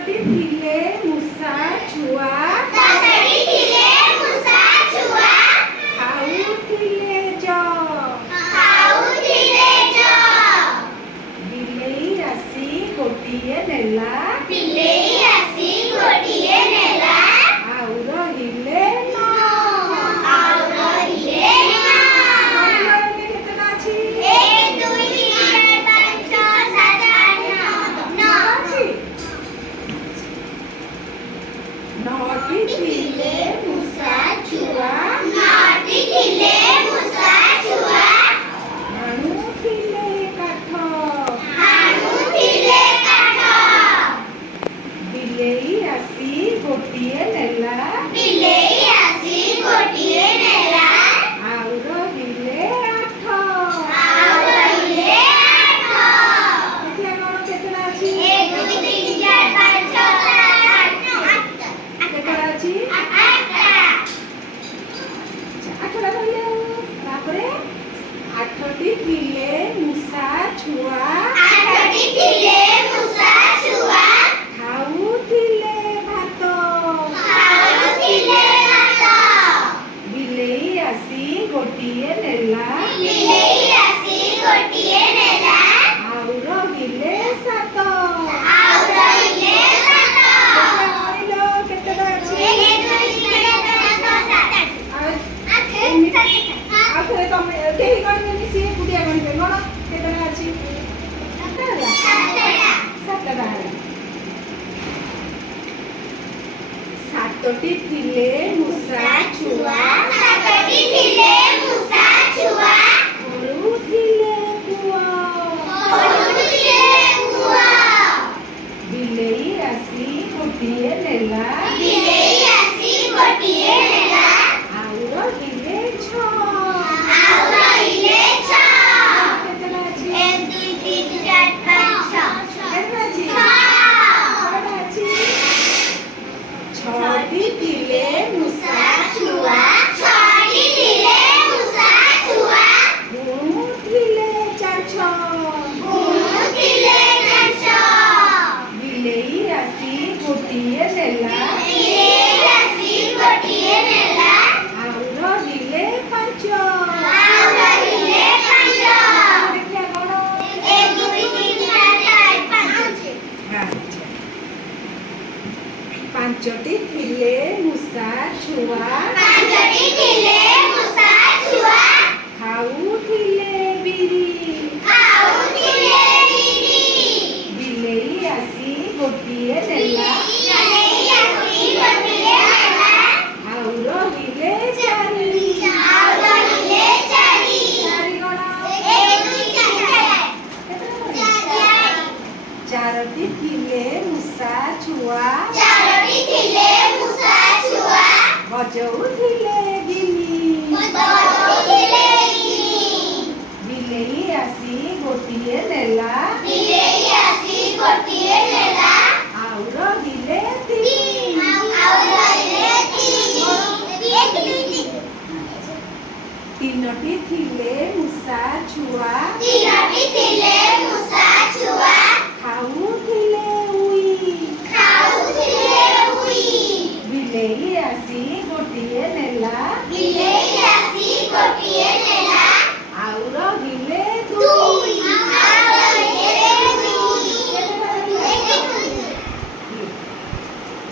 ଦଶଟି ଥିଲେ ମୂଷା ଛୁଆ ଖାଉଥିଲେ ବିଲେଇ ଆସି ଗୋଟିଏ ନେଲା ଆଉ ରହିଲେ କେତେଟା ଅଛି? ନଅଟି ଥିଲେ ମୂଷା ଛୁଆ ହାଣୁଥିଲେ କାଠ ବିଲେଇ ଆସି ଗୋଟିଏ ନେଲା ଆଉ ରହିଲେ ଆଠ। ଦେଖିଆ କଣ କେତେଟା ଅଛି? କେତେଟା ଅଛି? ଆଠଟା ରହିଲେ ଆଉ। ତାପରେ ଆଠଟି ଥିଲେ ମୂଷା ଛୁଆ ଖାଉଥିଲେ ଭାତ ବିଲେଇ ଆସି ଗୋଟିଏ ନେଲା ଆଉ ରହିଲେ ସାତ। ଗଣିଲ କେତେଟା ଅଛି? ଆଉ ଥରେ ତମେ କେହି ଗଣିବେନି, ସିଏ ଏକୁଟିଆ ଗଣିବେ। ଗଣ କେତେଟା ଅଛି? ସାତଟା ହେଲା। ସାତଟି ଥିଲେ ମୂଷା ଛୁଆ କରୁଥିଲେ କୂଅ ବିଲେଇ ଆସି ଗୋଟିଏ ନେଲା ଆଉ ରହିଲେ ଛଅ। କେତେଟା ଅଛି? କେତେଟା ଅଛି? ଛଅଟା ଅଛି। ଛଅଟି ଥିଲେ ମୂଷା ଛୁଆ ଗୁଣୁଥିଲେ ଚାଛ ବିଲେଇ ଆସି ଗୋଟିଏ ନେଲା ଆଉ ରହିଲେ ପାଞ୍ଚ। ଦେଖିଆ କଣ? ପାଞ୍ଚଟି ଥିଲେ ମୂଷା ଛୁଆ ଖାଉଥିଲେ ବିରି ବିଲେଇ ଆସି ଗୋଟିଏ ନେଲା ଆଉ ରହିଲେ ଚାରି। ଚାରି ଗଣ? ଚାରୋଟି ଥିଲେ ମୂଷା ଛୁଆ ବଜଉଥିଲେ ଗିନି ବିଲେଇ ଆସି ଗୋଟିଏ ନେଲା ଆଉ ରହିଲେ ତିନୋଟି ଥିଲେ ମୂଷା ଛୁଆ ଖାଉଥିଲେ ଉଇ ବିଲେଇ ଆସି ଗୋଟିଏ ନେଲା ଆଉ ରହିଲେ ଦୁଇ।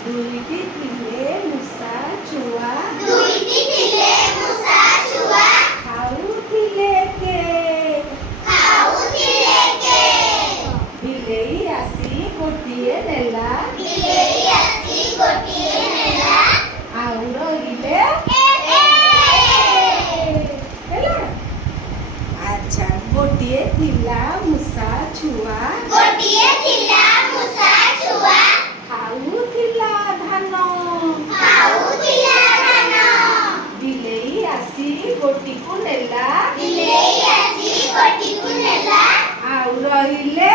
ଦୁଇଟି ଥିଲେ ମୂଷା ଛୁଆ ଖାଉଥିଲେ ବିଲେଇ ଆସି ଗୋଟିଏ ନେଲା ଆଉ ରହିଲେ ହେଲା। ଆଚ୍ଛା, ଗୋଟିଏ ଥିଲା ମୂଷା ଛୁଆ ଖାଉଥିଲା ଧାନ ବିଲେଇ ଆସି ଗୋଟିକୁ ନେଲା ଆଉ ରହିଲେ